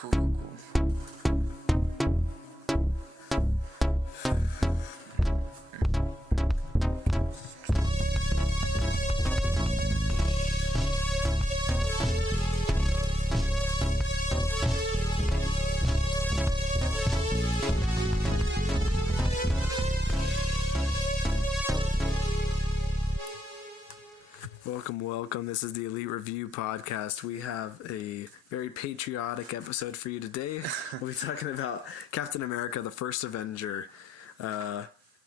Cool. Welcome. This is the ELEET Review Podcast. We have a very patriotic episode for you today. We'll be talking about Captain America, the first Avenger.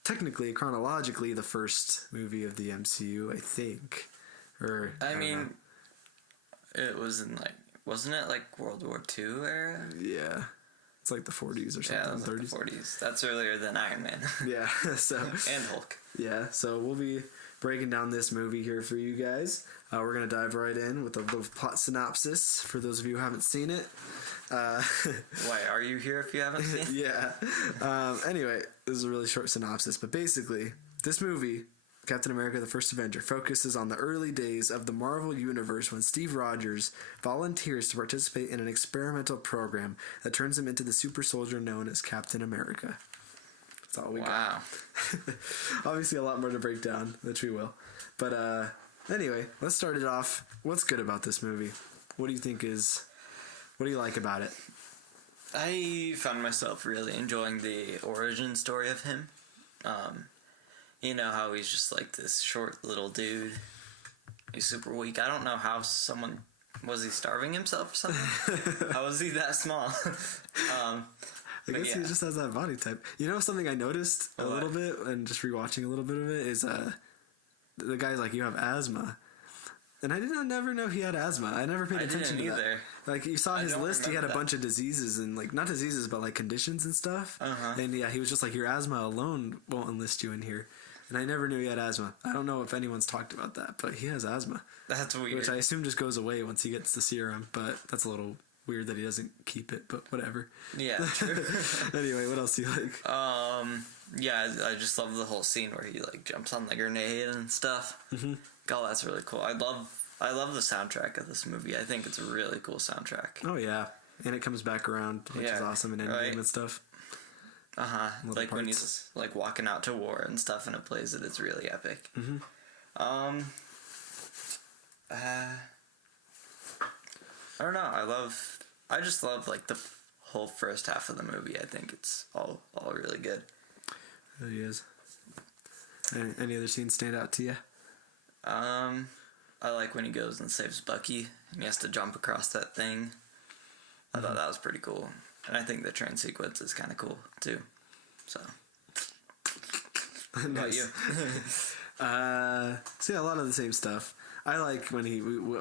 Technically, chronologically, the first movie of the MCU, I think. It was in wasn't it like World War II era? Yeah. It's like the 40s or something. Yeah, it was 30s. like the 40s. That's earlier than Iron Man. Yeah, so... and Hulk. Yeah, so we'll be breaking down this movie here for you guys. We're going to dive right in with a little plot synopsis for those of you who haven't seen it. Why, are you here if you haven't seen it? Yeah. Anyway, this is a really short synopsis, but basically, this movie, Captain America, the First Avenger, focuses on the early days of the Marvel Universe when Steve Rogers volunteers to participate in an experimental program that turns him into the super soldier known as Captain America. That's all we got. Obviously a lot more to break down, which we will. But anyway, let's start it off. What's good about this movie? What do you like about it? I found myself really enjoying the origin story of him. You know how he's just like this short little dude. He's super weak. I don't know how was he starving himself or something? How was he that small? I guess he just has that body type. You know, something I noticed a little bit, and just rewatching a little bit of it, is the guy's like, you have asthma. And I never know he had asthma. I never paid attention to that. Like, you saw his list, he had a bunch of diseases, and like, not diseases, but like conditions and stuff. And yeah, he was just like, your asthma alone won't enlist you in here. And I never knew he had asthma. I don't know if anyone's talked about that, but he has asthma. That's weird. Which I assume just goes away once he gets the serum, but that's a little weird that he doesn't keep it, but whatever. Yeah, true. Anyway, what else do you like? Yeah, I just love the whole scene where he like jumps on the grenade and stuff. Mm-hmm. God, that's really cool. I love the soundtrack of this movie. I think it's a really cool soundtrack. Oh yeah, and it comes back around, which is awesome in Endgame and stuff. Like when he's like walking out to war and stuff, and it plays it. It's really epic. Mm-hmm. I don't know. I just love like the whole first half of the movie. I think it's all really good. It really is. Any other scenes stand out to you? I like when he goes and saves Bucky and he has to jump across that thing. I thought that was pretty cool. And I think the train sequence is kind of cool too. So, what about you? So yeah, a lot of the same stuff. I like when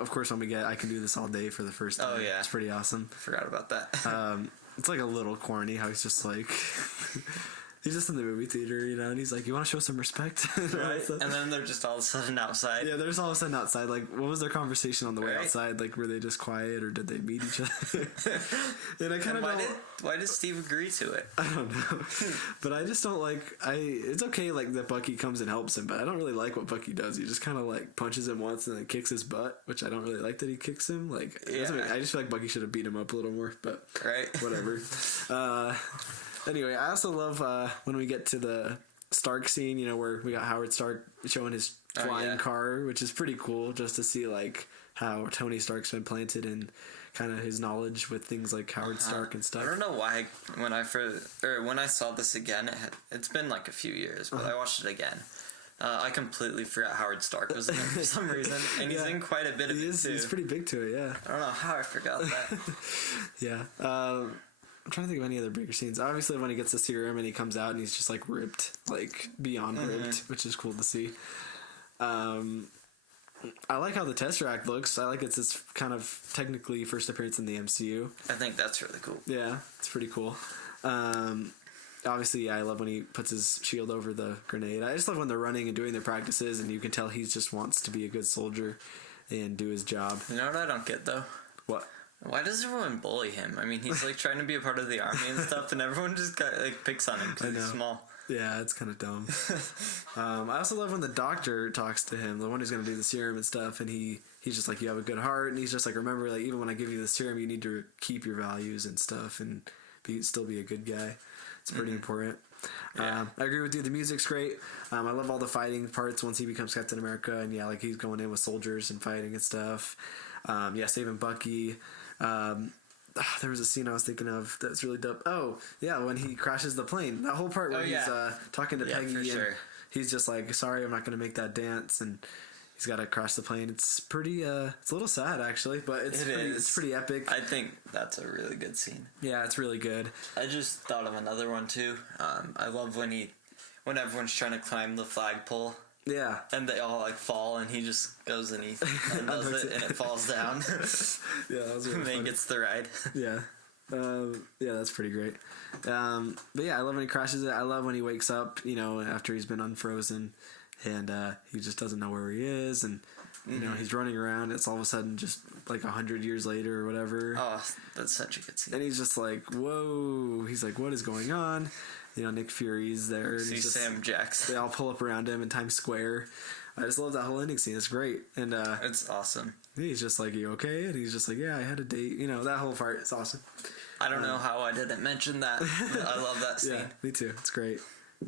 of course, when we get I Can Do This All Day for the first time. Oh, yeah. It's pretty awesome. Forgot about that. It's like a little corny how he's just like... He's just in the movie theater, you know, and he's like, you want to show some respect? Right? And then they're just all of a sudden outside. Yeah, they're just all of a sudden outside. Like, what was their conversation on the way outside? Like, were they just quiet, or did they meet each other? And I kind of why did Steve agree to it? I don't know. But I just don't like... It's okay, like, that Bucky comes and helps him, but I don't really like what Bucky does. He just kind of, like, punches him once and then kicks his butt, which I don't really like that he kicks him. Like, I just feel like Bucky should have beat him up a little more, but whatever. Anyway, I also love when we get to the Stark scene, you know, where we got Howard Stark showing his flying car, which is pretty cool just to see, like, how Tony Stark's been planted and kind of his knowledge with things like Howard Stark and stuff. I don't know why when I saw this again, it's been like a few years, but I watched it again. I completely forgot Howard Stark was in it for some reason, and he's in quite a bit of it too. He's pretty big to it, yeah. I don't know how I forgot that. Yeah. I'm trying to think of any other bigger scenes. Obviously, when he gets the serum and he comes out and he's just, like, ripped, like, beyond ripped, which is cool to see. I like how the Tesseract looks. I like it's his kind of technically first appearance in the MCU. I think that's really cool. Yeah, it's pretty cool. Obviously, I love when he puts his shield over the grenade. I just love when they're running and doing their practices, and you can tell he just wants to be a good soldier and do his job. You know what I don't get, though? What? Why does everyone bully him? I mean, he's like trying to be a part of the army and stuff, and everyone just picks on him because he's small. Yeah, it's kind of dumb. I also love when the doctor talks to him, the one who's going to do the serum and stuff, and he he's just like, you have a good heart, and he's just like, remember, like, even when I give you the serum, you need to keep your values and stuff and still be a good guy. It's pretty important. I agree with you. The music's great. I love all the fighting parts once he becomes Captain America, and like he's going in with soldiers and fighting and stuff. Saving Bucky. There was a scene I was thinking of that's really dope. Oh, yeah, when he crashes the plane. That whole part where he's talking to Peggy, and he's just like, sorry, I'm not going to make that dance, and he's got to crash the plane. It's pretty, it's a little sad, actually, but it's pretty epic. I think that's a really good scene. Yeah, it's really good. I just thought of another one, too. I love when everyone's trying to climb the flagpole. Yeah. And they all, like, fall, and he just goes and he does it, and it falls down. Yeah, that was really And then he gets the ride. Yeah. That's pretty great. But yeah, I love when he crashes it. I love when he wakes up, after he's been unfrozen, and he just doesn't know where he is, and he's running around. It's all of a sudden just like 100 years later or whatever. Oh, that's such a good scene. And he's just like, whoa. He's like, what is going on? Nick Fury's there. And see Sam Jackson. They all pull up around him in Times Square. I just love that whole ending scene. It's great. And it's awesome. He's just like, you okay? And he's just like, yeah, I had a date. That whole part is awesome. I don't know how I didn't mention that. I love that scene. Yeah, me too. It's great.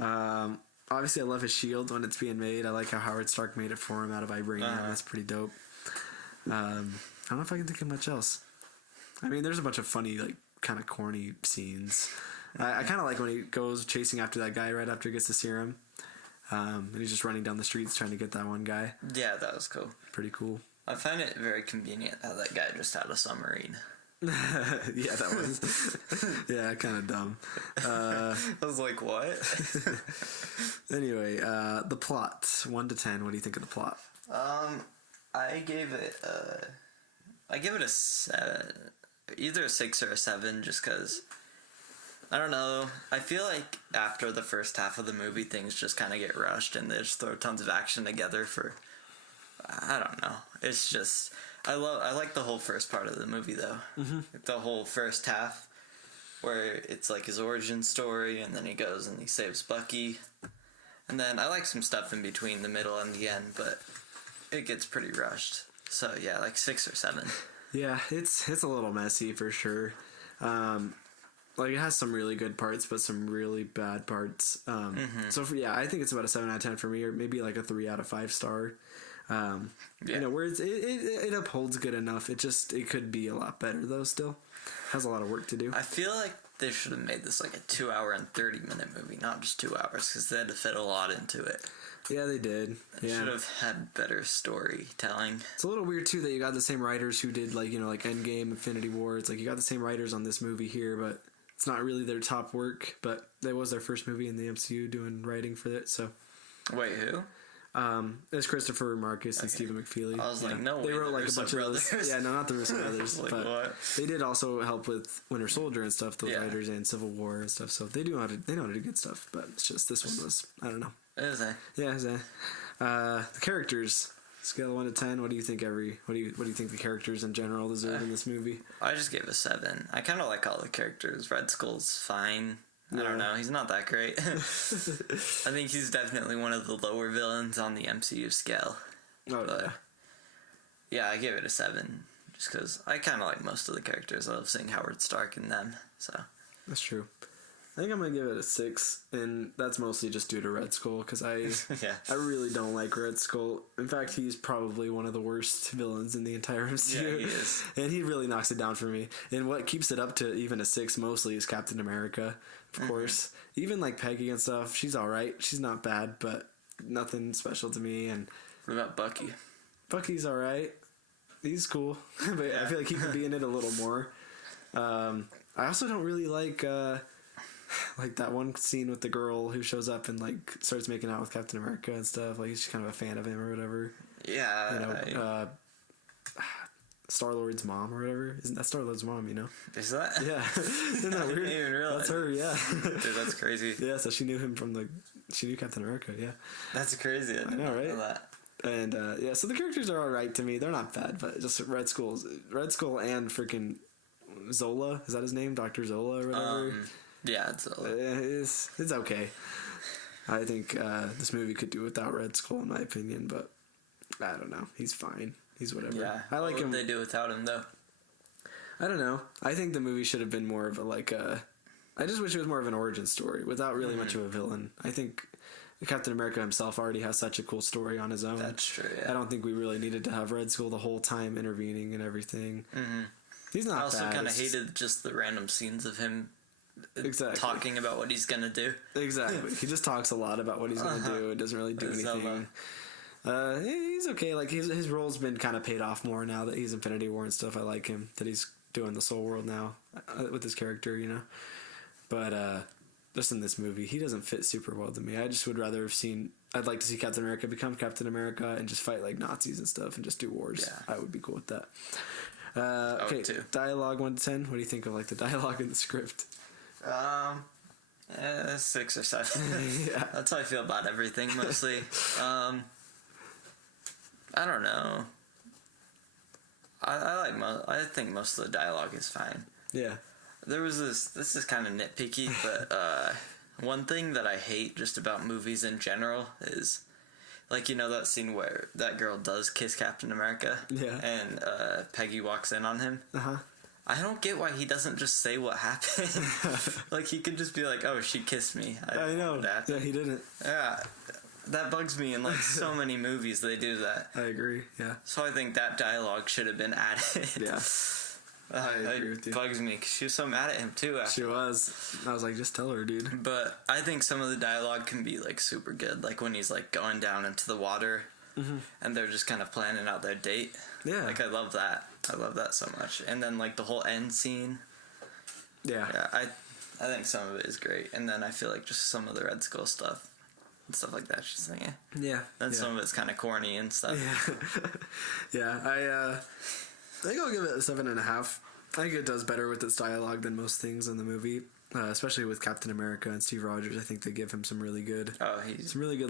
Obviously, I love his shield when it's being made. I like how Howard Stark made it for him out of vibranium. That's pretty dope. I don't know if I can think of much else. I mean, there's a bunch of funny, like, kind of corny scenes. I kind of like when he goes chasing after that guy right after he gets the serum. And he's just running down the streets trying to get that one guy. Yeah, that was cool. Pretty cool. I find it very convenient how that guy just had a submarine. Yeah, that was... yeah, kind of dumb. I was like, what? Anyway, the plot. 1 to 10. What do you think of the plot? I gave it a 7. Either a 6 or a 7, just because... I don't know. I feel like after the first half of the movie, things just kind of get rushed and they just throw tons of action together for... I don't know. It's just... I like the whole first part of the movie, though. Mm-hmm. The whole first half, where it's like his origin story, and then he goes and he saves Bucky. And then I like some stuff in between the middle and the end, but it gets pretty rushed. So, yeah, like 6 or 7. Yeah, it's a little messy for sure. Like, it has some really good parts, but some really bad parts. So, I think it's about a 7 out of 10 for me, or maybe like a 3 out of 5 star. Where it upholds good enough. It could be a lot better, though, still. Has a lot of work to do. I feel like they should have made this like a 2 hour and 30-minute movie, not just 2 hours, because they had to fit a lot into it. Yeah, they did. They should have had better storytelling. It's a little weird, too, that you got the same writers who did, like Endgame, Infinity War. It's like you got the same writers on this movie here, but it's not really their top work. But that was their first movie in the MCU doing writing for it, so... Wait, who? It's Christopher Marcus and Stephen McFeely. I was like, no way. They wrote like a bunch of others. Yeah, no, not the Russo brothers. Like, but what? They did also help with Winter Soldier and stuff, those writers, and Civil War and stuff. So they know how to do good stuff. But it's just this one was, I don't know. Is it? Yeah, it was the characters. Scale of 1 to 10. What do you think? What do you think the characters in general deserve in this movie? I just gave a 7. I kind of like all the characters. Red Skull's fine. I don't know. He's not that great. I think he's definitely one of the lower villains on the MCU scale. Oh, but, yeah, I gave it a 7. Just because I kind of like most of the characters. I love seeing Howard Stark in them. So that's true. I think I'm going to give it a 6, and that's mostly just due to Red Skull, because I really don't like Red Skull. In fact, he's probably one of the worst villains in the entire MCU. Yeah, he is. And he really knocks it down for me. And what keeps it up to even a 6 mostly is Captain America, of course. Even like Peggy and stuff, she's alright. She's not bad, but nothing special to me. And what about Bucky? Bucky's alright. He's cool. But I feel like he could be in it a little more. I also don't really like that one scene with the girl who shows up and like starts making out with Captain America and stuff. Like she's kind of a fan of him or whatever. Yeah. Star-Lord's mom or whatever. Isn't that Star-Lord's mom, Is that? Yeah. Isn't that weird? I didn't even realize. That's her, yeah. Dude, that's crazy. Yeah, so she knew him she knew Captain America, yeah. That's crazy. I know, right? Know that. And, so the characters are alright to me. They're not bad, but just Red Skull and freaking Zola, is that his name? Dr. Zola or whatever? Yeah, it's Zola. It's okay. I think this movie could do without Red Skull, in my opinion, but I don't know. He's fine. he's whatever. Yeah. I like him. What would they do without him, though? I don't know. I think the movie should have been more of I just wish it was more of an origin story without really much of a villain. I think Captain America himself already has such a cool story on his own. That's true, yeah. I don't think we really needed to have Red Skull the whole time intervening and everything. Mm-hmm. He's not I also bad. kind of hated just the random scenes of him Exactly. talking about what he's gonna do. Exactly. He just talks a lot about what he's going to do. It doesn't really do anything. He's okay. Like his role's been kind of paid off more now that he's Infinity War and stuff. I like him that he's doing the Soul World now with his character, you know. But just in this movie, he doesn't fit super well to me. I just would rather have seen. I'd like to see Captain America become Captain America and just fight like Nazis and stuff and just do wars. Yeah. I would be cool with that. Okay, dialogue 1 to 10. What do you think of like the dialogue in the script? 6 or 7. Yeah. That's how I feel about everything mostly. I don't know. I think most of the dialogue is fine. Yeah. There was this is kind of nitpicky, but one thing that I hate just about movies in general is, like, you know that scene where that girl does kiss Captain America? Yeah. And Peggy walks in on him? Uh-huh. I don't get why he doesn't just say what happened. Like, he could just be like, oh, she kissed me. I know. Yeah, he didn't. Yeah. That bugs me in, like, so many movies they do that. I agree, yeah. So I think that dialogue should have been added. Yeah. I agree with you. It bugs me because she was so mad at him, too. After. She was. I was like, just tell her, dude. But I think some of the dialogue can be, like, super good. Like, when he's, like, going down into the water and they're just kind of planning out their date. Yeah. Like, I love that. I love that so much. And then, like, the whole end scene. Yeah. Yeah, I think some of it is great. And then I feel like just some of the Red Skull stuff and stuff like that, just like, Yeah. And some of it's kind of corny and stuff. Yeah. Yeah, I think I'll give it a 7.5. I think it does better with its dialogue than most things in the movie, especially with Captain America and Steve Rogers. I think they give him some really good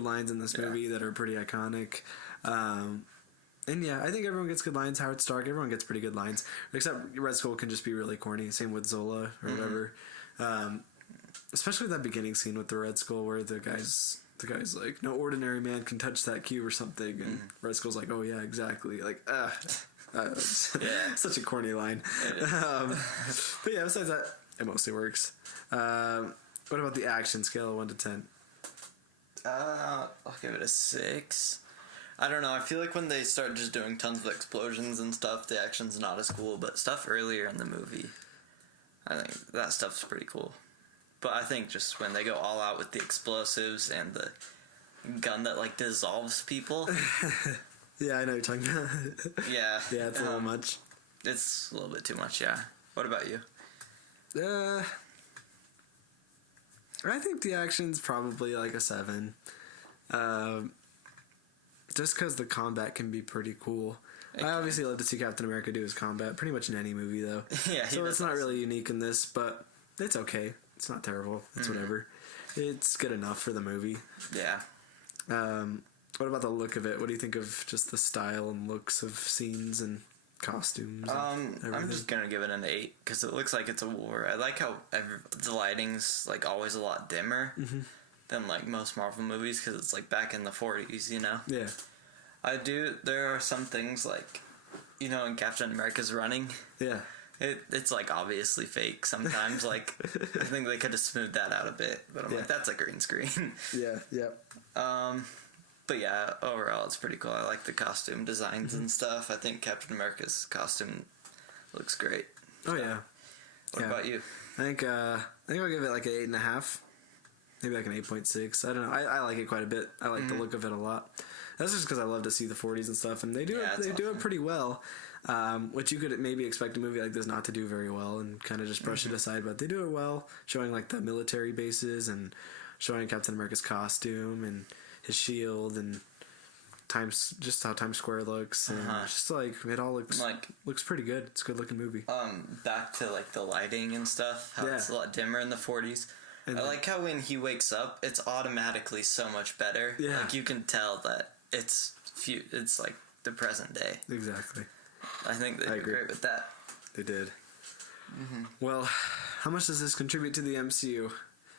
lines in this movie that are pretty iconic. And yeah, I think everyone gets good lines. Howard Stark, everyone gets pretty good lines, except Red Skull can just be really corny. Same with Zola or whatever. Especially that beginning scene with the Red Skull where the guy's like, no ordinary man can touch that cube or something, and Red Skull's like, oh yeah, exactly. Like, such a corny line. But yeah, besides that, it mostly works. What about the action scale of 1 to 10? I'll give it a 6. I don't know. I feel like when they start just doing tons of explosions and stuff, the action's not as cool. But stuff earlier in the movie, I think that stuff's pretty cool. But I think just when they go all out with the explosives and the gun that, like, dissolves people. Yeah, I know what you're talking about. Yeah. Yeah, it's a little much. It's a little bit too much, yeah. What about you? I think the action's probably like a 7. Just because the combat can be pretty cool. I obviously love to see Captain America do his combat, pretty much in any movie, though. Yeah, so it's not really unique in this, but it's okay. It's not terrible. It's whatever. It's good enough for the movie. Yeah. What about the look of it? What do you think of just the style and looks of scenes and costumes? And I'm just gonna give it an 8 because it looks like it's a war. I like how the lighting's, like, always a lot dimmer than, like, most Marvel movies because it's, like, back in the 40s, you know? Yeah. There are some things, like, you know, in Captain America's running. Yeah. It's, like, obviously fake sometimes. Like, I think they could have smoothed that out a bit. But I'm like, that's a green screen. Yeah, yeah. But yeah, overall it's pretty cool. I like the costume designs and stuff. I think Captain America's costume looks great. Oh, yeah. What about you? I think I'll give it like an 8.5. Maybe like an 8.6. I don't know. I like it quite a bit. I like the look of it a lot. That's just because I love to see the 40s and stuff, and they do do it pretty well. Which you could maybe expect a movie like this not to do very well and kind of just brush it aside, but they do it well, showing like the military bases and showing Captain America's costume and his shield and just how Times Square looks, and just like it all looks pretty good. It's a good looking movie. Back to, like, the lighting and stuff, how it's a lot dimmer in the 40s. And I like how when he wakes up, it's automatically so much better. Yeah. Like, you can tell that it's like the present day. Exactly. I think they did great with that. They did. Well, how much does this contribute to the MCU? You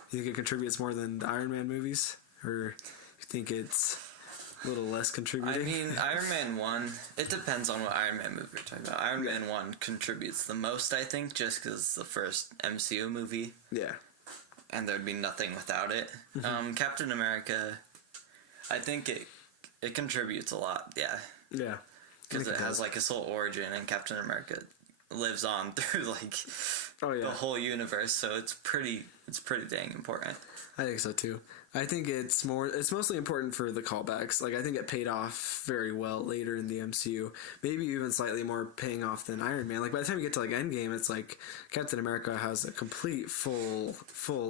think it contributes more than the Iron Man movies? Or you think it's a little less I contributing. mean, Iron Man 1, it depends on what Iron Man movie we're talking about. Iron Man 1 contributes the most, I think, just because it's the first MCU movie. Yeah. And there'd be nothing without it. Captain America, I think it contributes a lot, yeah. Yeah. Because it has, like, his whole origin, and Captain America lives on through, like, the whole universe, so it's pretty dang important. I think so too. I think it's mostly important for the callbacks. Like, I think it paid off very well later in the MCU. Maybe even slightly more paying off than Iron Man. Like, by the time you get to, like, Endgame, it's like Captain America has a complete full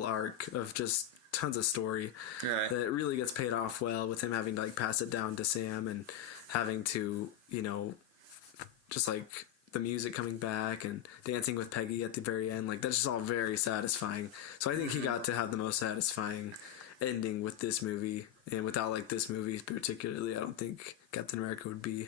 arc of just tons of story. Right. That really gets paid off well with him having to, like, pass it down to Sam and having to, you know, just, like, the music coming back and dancing with Peggy at the very end. Like, that's just all very satisfying. So I think he got to have the most satisfying ending with this movie, and without, like, this movie particularly, I don't think Captain America would be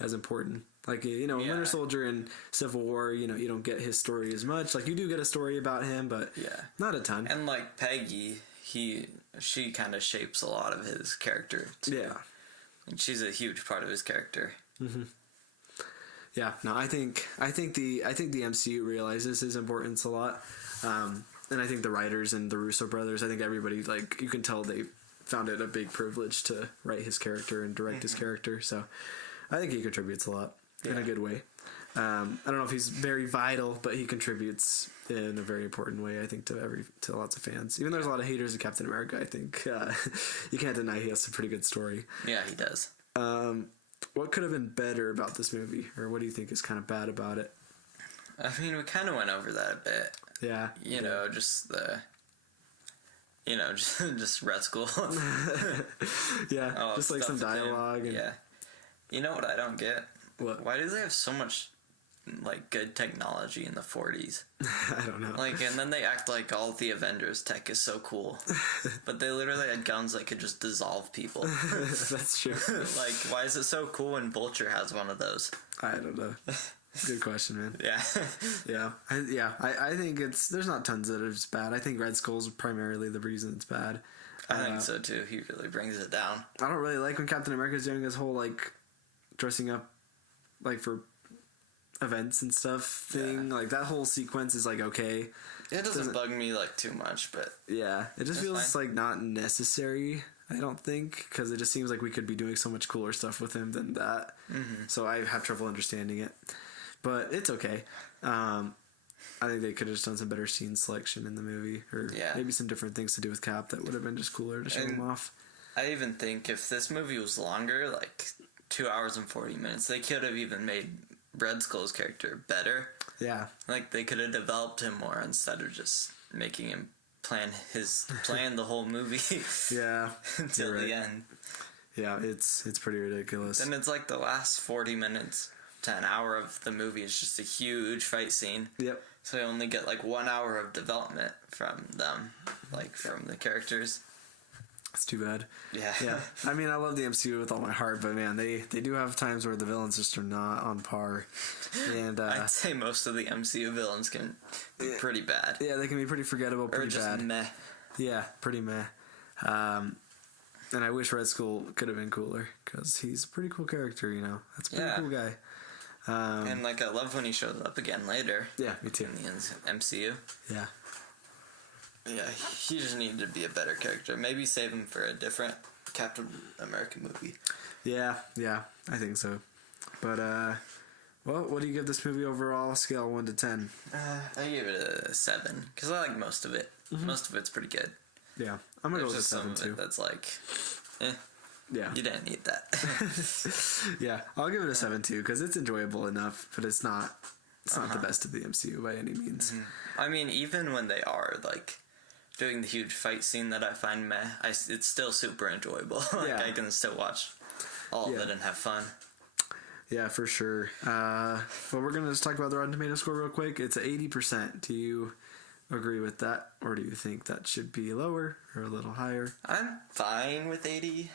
as important. Like, you know, Winter Soldier and Civil War, you know, you don't get his story as much. Like, you do get a story about him, but not a ton. And, like, Peggy, she kind of shapes a lot of his character too. Yeah. And she's a huge part of his character. Yeah, no, I think the MCU realizes his importance a lot, and I think the writers and the Russo brothers, I think everybody, like, you can tell they found it a big privilege to write his character and direct his character. So I think he contributes a lot in a good way. I don't know if he's very vital, but he contributes in a very important way, I think, to lots of fans. Even though there's a lot of haters of Captain America, I think you can't deny he has a pretty good story. Yeah, he does. What could have been better about this movie, or what do you think is kind of bad about it? I mean, we kind of went over that a bit. Yeah. You know, just just Red Skull. Yeah, just like some dialogue. Yeah. You know what I don't get? What? Why do they have so much, like, good technology in the 40s? I don't know. Like, and then they act like all the Avengers tech is so cool. But they literally had guns that could just dissolve people. That's true. Like, why is it so cool when Vulture has one of those? I don't know. Good question, man. Yeah. I think there's not tons that it's bad. I think Red Skull's primarily the reason it's bad. I think so too. He really brings it down. I don't really like when Captain America's doing his whole, like, dressing up, like, for events and stuff thing. Like, that whole sequence is, like, okay. It doesn't bug me, like, too much, but yeah, it just feels fine. Like, not necessary, I don't think, because it just seems like we could be doing so much cooler stuff with him than that. So I have trouble understanding it, but it's okay. I think they could have just done some better scene selection in the movie, or maybe some different things to do with Cap that would have been just cooler to show him off. I even think if this movie was longer, like 2 hours and 40 minutes, they could have even made Red Skull's character better. Yeah. Like, they could have developed him more instead of just making him plan the whole movie. Yeah. Until the end. Yeah, it's pretty ridiculous. And it's like the last 40 minutes to an hour of the movie is just a huge fight scene. Yep. So you only get, like, 1 hour of development from them, like, from the characters. It's too bad. Yeah. I mean, I love the MCU with all my heart, but man, they do have times where the villains just are not on par. And I'd say most of the MCU villains can be pretty bad. Yeah, they can be pretty forgettable, pretty bad. Or just meh. Yeah, pretty meh. And I wish Red Skull could have been cooler, because he's a pretty cool character, you know. That's a pretty cool guy. And, like, I love when he shows up again later. Yeah, me too. In the MCU. Yeah. Yeah, he just needed to be a better character. Maybe save him for a different Captain America movie. Yeah, I think so. But, well, what do you give this movie overall? Scale 1 to 10. I give it a 7, because I like most of it. Most of it's pretty good. Yeah, I'm going to go with a 7 too. That's like, yeah. You didn't need that. Yeah, I'll give it a 7 too, because it's enjoyable enough, but it's not the best of the MCU by any means. I mean, even when they are, like, doing the huge fight scene that I find meh, it's still super enjoyable. Like, I can still watch all of it and have fun. Yeah, for sure. Well, we're going to just talk about the Rotten Tomatoes score real quick. It's 80%. Do you agree with that, or do you think that should be lower or a little higher? I'm fine with 80,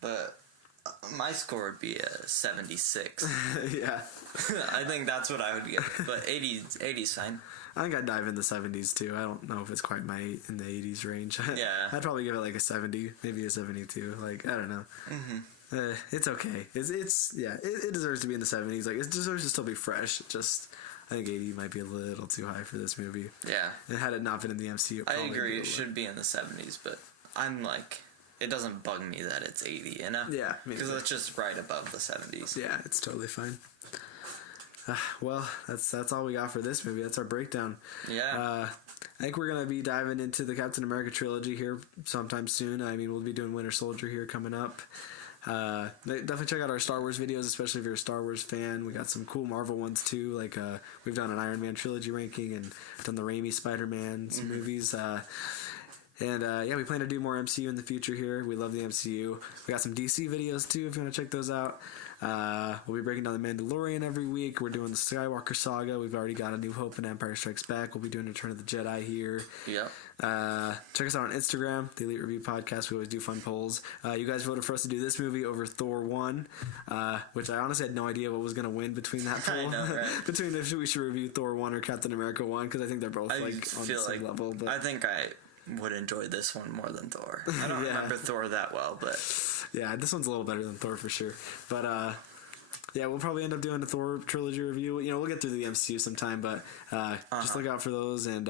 but my score would be a 76. Yeah. I think that's what I would get, but 80's fine. I think I'd dive in the 70s too. I don't know if it's quite in the 80s range. Yeah. I'd probably give it like a 70, maybe a 72. Like, I don't know. It's okay. It deserves to be in the 70s. Like, it deserves to still be fresh. Just, I think 80 might be a little too high for this movie. Yeah. And had it not been in the MCU, I agree. It should be in the 70s, but I'm like, it doesn't bug me that it's 80, you know? Yeah. Because it's just right above the 70s. Yeah, it's totally fine. Well, that's all we got for this movie. That's our breakdown. Yeah. I think we're going to be diving into the Captain America trilogy here sometime soon. I mean, we'll be doing Winter Soldier here coming up. Definitely check out our Star Wars videos, especially if you're a Star Wars fan. We got some cool Marvel ones too. Like we've done an Iron Man trilogy ranking and done the Raimi Spider-Man movies. And we plan to do more MCU in the future here. We love the MCU. We got some DC videos too if you want to check those out. We'll be breaking down The Mandalorian every week. We're doing the Skywalker Saga. We've already got A New Hope and Empire Strikes Back. We'll be doing Return of the Jedi here. Yep. Check us out on Instagram, the Elite Review Podcast. We always do fun polls. You guys voted for us to do this movie over Thor 1, which I honestly had no idea what was going to win between that poll. I know, right? Between if we should review Thor 1 or Captain America 1, because I think they're both on the same level. But I think I would enjoy this one more than Thor. I don't remember Thor that well, but yeah, this one's a little better than Thor for sure. But we'll probably end up doing a Thor trilogy review. You know, we'll get through the MCU sometime, but just look out for those. And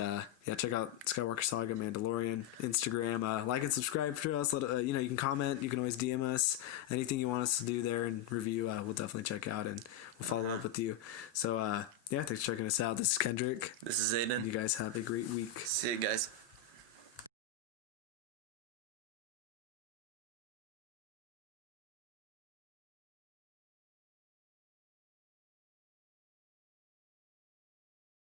check out Skywalker Saga, Mandalorian, Instagram. Like and subscribe to us. You can comment. You can always DM us anything you want us to do there and review. We'll definitely check out and we'll follow up with you. So thanks for checking us out. This is Kendrick. This is Aiden. You guys have a great week. See you guys.